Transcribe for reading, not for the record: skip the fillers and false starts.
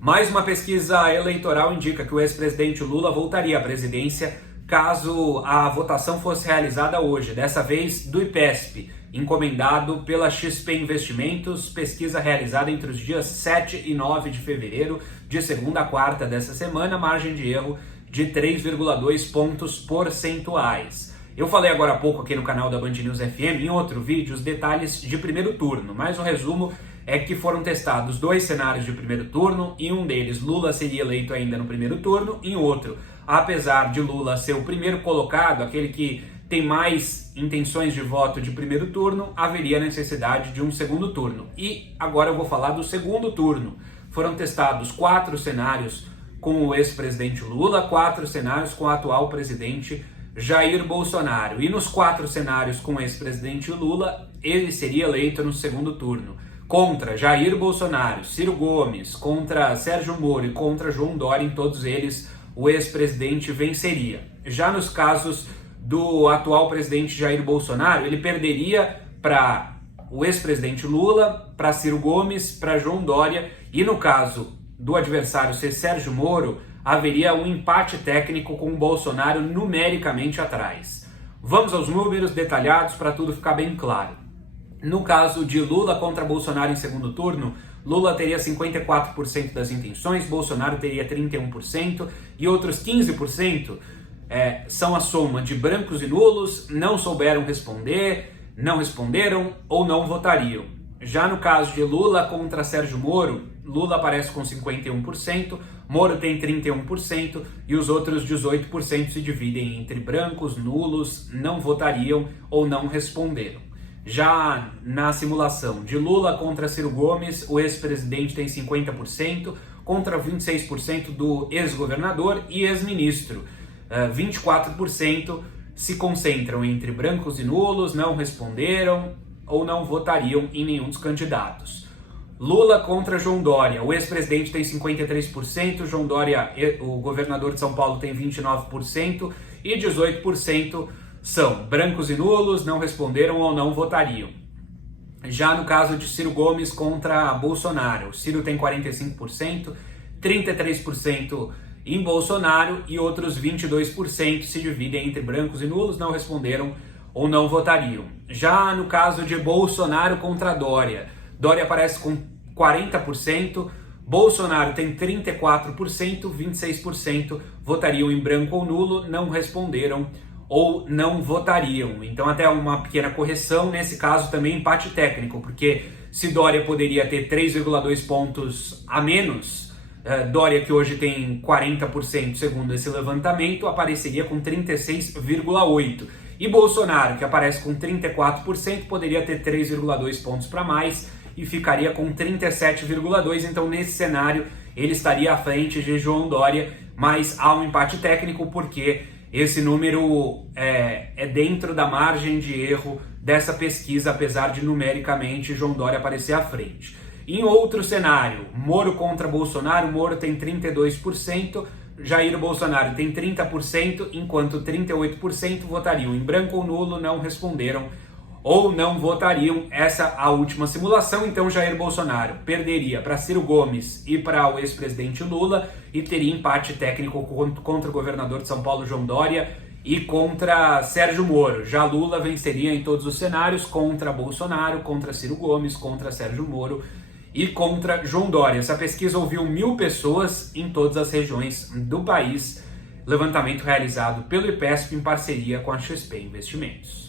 Mais uma pesquisa eleitoral indica que o ex-presidente Lula voltaria à presidência caso a votação fosse realizada hoje, dessa vez do IPESP, encomendado pela XP Investimentos, pesquisa realizada entre os dias 7 e 9 de fevereiro, de segunda a quarta dessa semana, margem de erro de 3,2 pontos percentuais. Eu falei agora há pouco aqui no canal da Band News FM, em outro vídeo, os detalhes de primeiro turno, mas o resumo é que foram testados dois cenários de primeiro turno. Em um deles, Lula seria eleito ainda no primeiro turno. Em outro, apesar de Lula ser o primeiro colocado, aquele que tem mais intenções de voto de primeiro turno, haveria necessidade de um segundo turno. E agora eu vou falar do segundo turno. Foram testados 4 cenários com o ex-presidente Lula, 4 cenários com o atual presidente Jair Bolsonaro. E nos 4 cenários com o ex-presidente Lula, ele seria eleito no segundo turno. Contra Jair Bolsonaro, Ciro Gomes, contra Sérgio Moro e contra João Dória, em todos eles o ex-presidente venceria. Já nos casos do atual presidente Jair Bolsonaro, ele perderia para o ex-presidente Lula, para Ciro Gomes, para João Dória, e no caso do adversário ser Sérgio Moro, haveria um empate técnico com o Bolsonaro numericamente atrás. Vamos aos números detalhados para tudo ficar bem claro. No caso de Lula contra Bolsonaro em segundo turno, Lula teria 54% das intenções, Bolsonaro teria 31% e outros 15% são a soma de brancos e nulos, não souberam responder, não responderam ou não votariam. Já no caso de Lula contra Sérgio Moro, Lula aparece com 51%, Moro tem 31% e os outros 18% se dividem entre brancos, nulos, não votariam ou não responderam. Já na simulação de Lula contra Ciro Gomes, o ex-presidente tem 50% contra 26% do ex-governador e ex-ministro. 24% se concentram entre brancos e nulos, não responderam ou não votariam em nenhum dos candidatos. Lula contra João Dória, o ex-presidente tem 53%, João Dória, o governador de São Paulo, tem 29% e 18% são brancos e nulos, não responderam ou não votariam. Já no caso de Ciro Gomes contra Bolsonaro, Ciro tem 45%, 33% em Bolsonaro e outros 22% se dividem entre brancos e nulos, não responderam ou não votariam. Já no caso de Bolsonaro contra Dória, Dória aparece com 40%, Bolsonaro tem 34%, 26% votariam em branco ou nulo, não responderam ou não votariam. Então até uma pequena correção, nesse caso também empate técnico, porque se Dória poderia ter 3,2 pontos a menos, Dória, que hoje tem 40% segundo esse levantamento, apareceria com 36,8%. E Bolsonaro, que aparece com 34%, poderia ter 3,2 pontos para mais e ficaria com 37,2%. Então nesse cenário ele estaria à frente de João Dória, mas há um empate técnico porque esse número é dentro da margem de erro dessa pesquisa, apesar de numericamente João Dória aparecer à frente. Em outro cenário, Moro contra Bolsonaro, Moro tem 32%, Jair Bolsonaro tem 30%, enquanto 38% votariam em branco ou nulo, não responderam ou não votariam. Essa a última simulação. Então Jair Bolsonaro perderia para Ciro Gomes e para o ex-presidente Lula e teria empate técnico contra o governador de São Paulo, João Dória, e contra Sérgio Moro. Já Lula venceria em todos os cenários contra Bolsonaro, contra Ciro Gomes, contra Sérgio Moro e contra João Dória. Essa pesquisa ouviu 1.000 pessoas em todas as regiões do país, levantamento realizado pelo IPESP em parceria com a XP Investimentos.